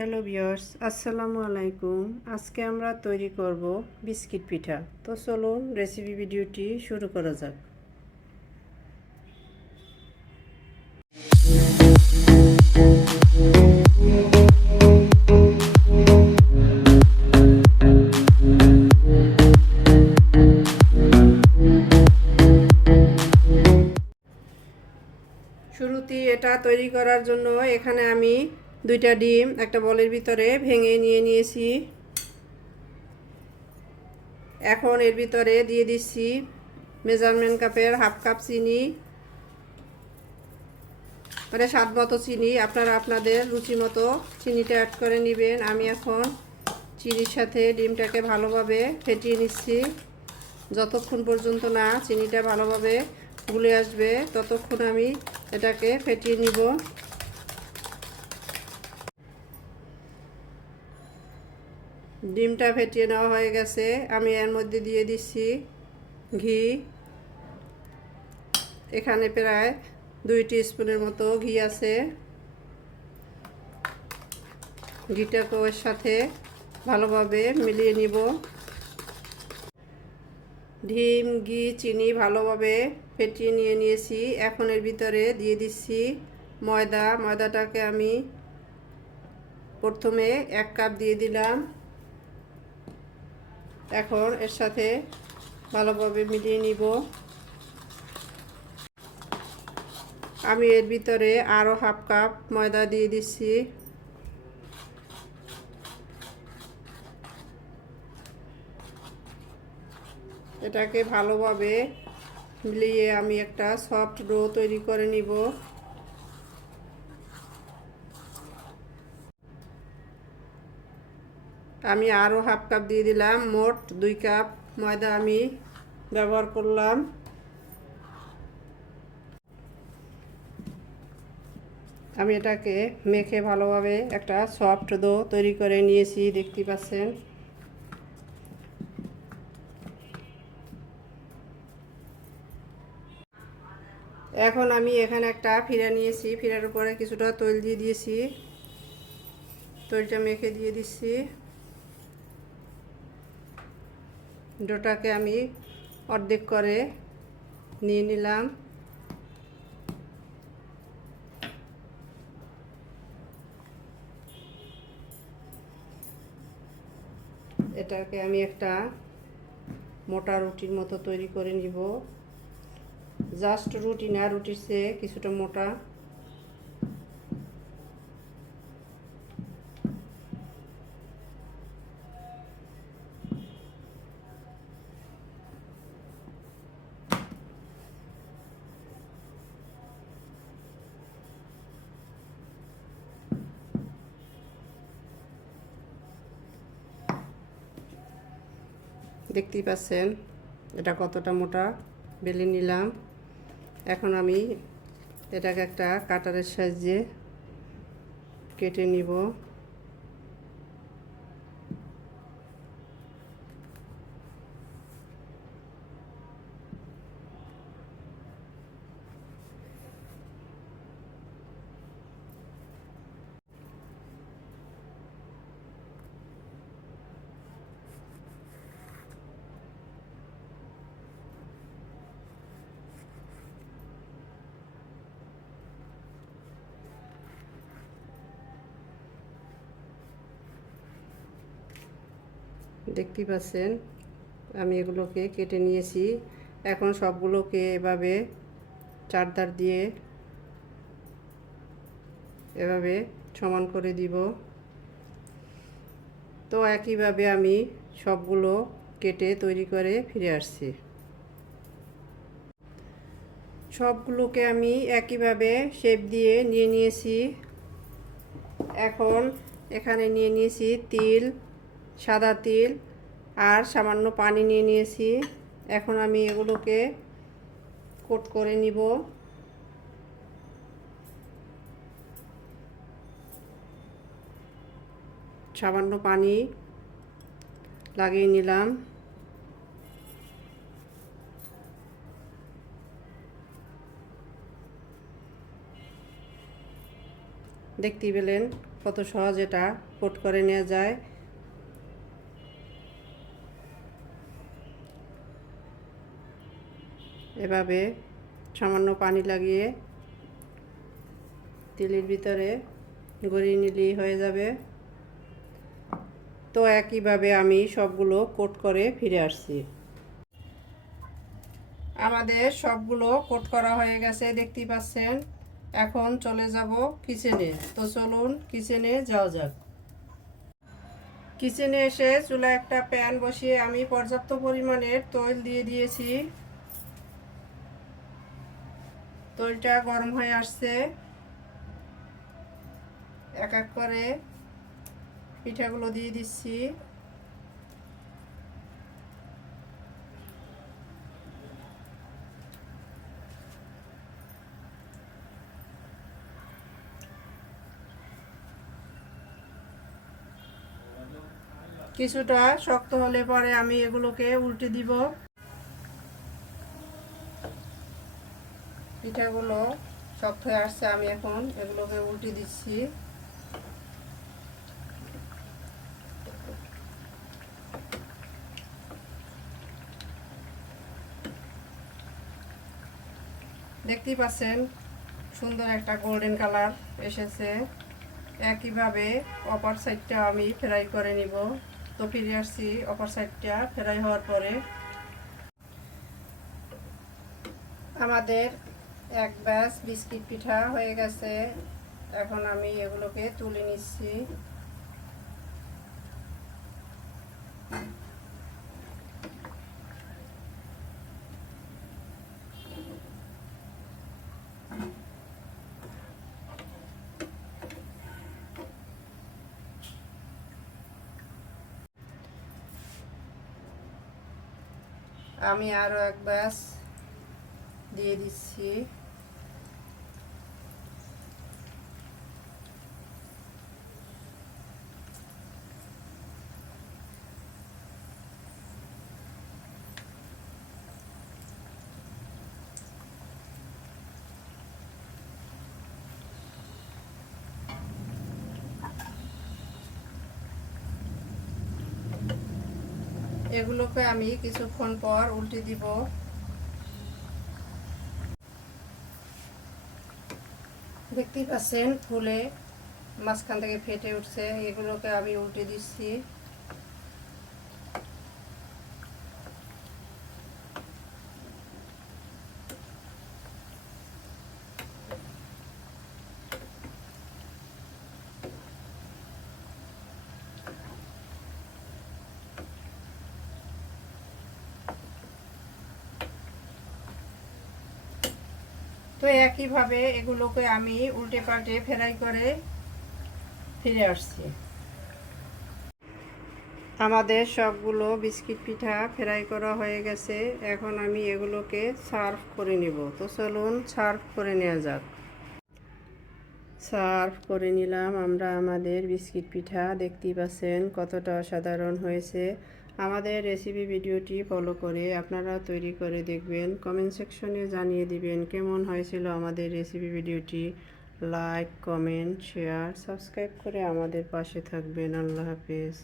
Hello viewers, আসসালামু আলাইকুম। আজকে আমরা তৈরি করব বিস্কিট পিঠা। তো চলুন রেসিপি ভিডিওটি শুরু করা যাক। শুরুতেই এটা তৈরি করার জন্য এখানে আমি 2টা ডিম একটা বলের ভিতরে ভেঙে নিয়েছি। এখন এর ভিতরে দিয়ে দিচ্ছি মেজারমেন্ট কাপের হাফ কাপ চিনি, মানে স্বাদ মতো চিনি। আপনারা আপনাদের রুচি মতো চিনিটা অ্যাড করে নেবেন। আমি এখন চিনির সাথে ডিমটাকে ভালোভাবে ফেটিয়ে নিচ্ছি। যতক্ষণ পর্যন্ত না চিনিটা ভালোভাবে গুলে আসবে ততক্ষণ আমি এটাকে ফেটিয়ে নিব। ডিমটা ফেটিয়ে নেওয়া হয়ে গেছে। আমি এর মধ্যে দিয়ে দিচ্ছি ঘি। এখানে প্রায় 2 টিস্পুনের মতো ঘি আছে। ঘিটাকে ওর সাথে ভালোভাবে মিলিয়ে নিব। ডিম, ঘি, চিনি ভালোভাবে ফেটিয়ে নিয়েছি। এখন এর ভিতরে দিয়ে দিচ্ছি ময়দাটাকে আমি প্রথমে 1 কাপ দিয়ে দিলাম। এখন এর সাথে ভালোভাবে মিলিয়ে নিব। আমি এর ভিতরে আরও হাফ কাপ ময়দা দিয়ে দিচ্ছি। এটাকে ভালোভাবে মিলিয়ে আমি একটা সফট ডো তৈরি করে নিব। আমি আরও হাফ কাপ দিয়ে দিলাম। মোট 2 কাপ ময়দা আমি ব্যবহার করলাম। আমি এটাকে মেখে ভালোভাবে একটা সফট ডো তৈরি করে নিয়েছি, দেখতে পাচ্ছেন। এখন আমি এখানে একটা ফিরা নিয়েছি। ফিরার উপরে কিছুটা তৈল দিয়ে দিয়েছি। তৈলটা মেখে দিয়ে দিচ্ছি। ডোটাকে আমি অর্ধেক করে নিয়ে নিলাম। এটাকে আমি একটা মোটা রুটির মতো তৈরি করে নিব। জাস্ট রুটি না, রুটির চেয়ে কিছুটা মোটা। দেখতেই পাচ্ছেন এটা কতটা মোটা বেলে নিলাম। এখন আমি এটাকে একটা কাটারের সাহায্যে কেটে নিব। দেখতেই পাচ্ছেন আমি এগুলোকে কেটে নিয়েছি। এখন সবগুলোকে এভাবে চারধার দিয়ে এভাবে সমান করে দিব। তো একইভাবে আমি সবগুলো কেটে তৈরি করে ফিরে আসছি। সবগুলোকে আমি একইভাবে শেপ দিয়ে নিয়ে নিয়েছি। এখন এখানে নিয়ে নিয়েছি তিল, সাদা তিল আর সামান্য পানি নিয়ে নিয়েছি। এখন আমি এগুলোকে কোট করে নিব। সামান্য পানি লাগিয়ে নিলাম। দেখতেই পেলেন কত সহজ এটা কোট করে নেওয়া যায়। এভাবে সামান্য পানি লাগিয়ে তেলের ভিতরে গড়িয়ে নিলেই হয়ে যাবে। তো একইভাবে আমি সবগুলো কোট করে ফিরে আসছি। আমাদের সবগুলো কোট করা হয়ে গেছে দেখতেই পাচ্ছেন। এখন চলে যাব কিচেনে। তো চলুন কিচেনে যাওয়া যাক। কিচেনে এসে চুলায় একটা প্যান বসিয়ে আমি পর্যাপ্ত পরিমাণের তৈল দিয়ে দিয়েছি। তৈলটা গরম হয়ে আসছে। এক এক করে পিঠাগুলো দিয়ে দিচ্ছি। কিছুটা শক্ত হলে পরে আমি এগুলোকে উল্টে দিব। পিঠাগুলো শক্ত হয়ে আসছে, আমি এখন এগুলোকে উল্টে দিচ্ছি। দেখতেই পাচ্ছেন সুন্দর একটা গোল্ডেন কালার এসেছে। একইভাবে অপর সাইডটা আমি ফ্রাই করে নিব। তো ফিরে আসছি অপর সাইডটা ফ্রাই হওয়ার পরে। আমাদের এক ব্যাচ বিস্কিট পিঠা হয়ে গেছে। এখন আমি এগুলোকে তুলে নিচ্ছি। আমি আরও এক ব্যাচ দিয়ে দিচ্ছি। এগুলোকে আমি কিছুক্ষণ পর উল্টে দিব। দেখতেই পাচ্ছেন ফুলে মাঝখান থেকে ফেটে উঠছে। এগুলোকে আমি উল্টে দিচ্ছি। তো একইভাবে এগুলোকে আমি উল্টে পাল্টে ফ্রাই করে ফিরে আসছি। আমাদের সবগুলো বিস্কিট পিঠা ফ্রাই করা হয়ে গেছে। এখন আমি এগুলোকে সার্ভ করে নেব। তো চলুন সার্ভ করে নেওয়া যাক। সার্ভ করে নিলাম আমরা আমাদের বিস্কিট পিঠা। দেখতেই পাচ্ছেন কতটা অসাধারণ হয়েছে। আমাদের রেসিপি ভিডিওটি ফলো করে আপনারা তৈরি করে দেখবেন। কমেন্ট সেকশনে জানিয়ে দিবেন কেমন হয়েছিল আমাদের রেসিপি ভিডিওটি। লাইক, কমেন্ট, শেয়ার, সাবস্ক্রাইব করে আমাদের পাশে থাকবেন। আল্লাহ হাফেজ।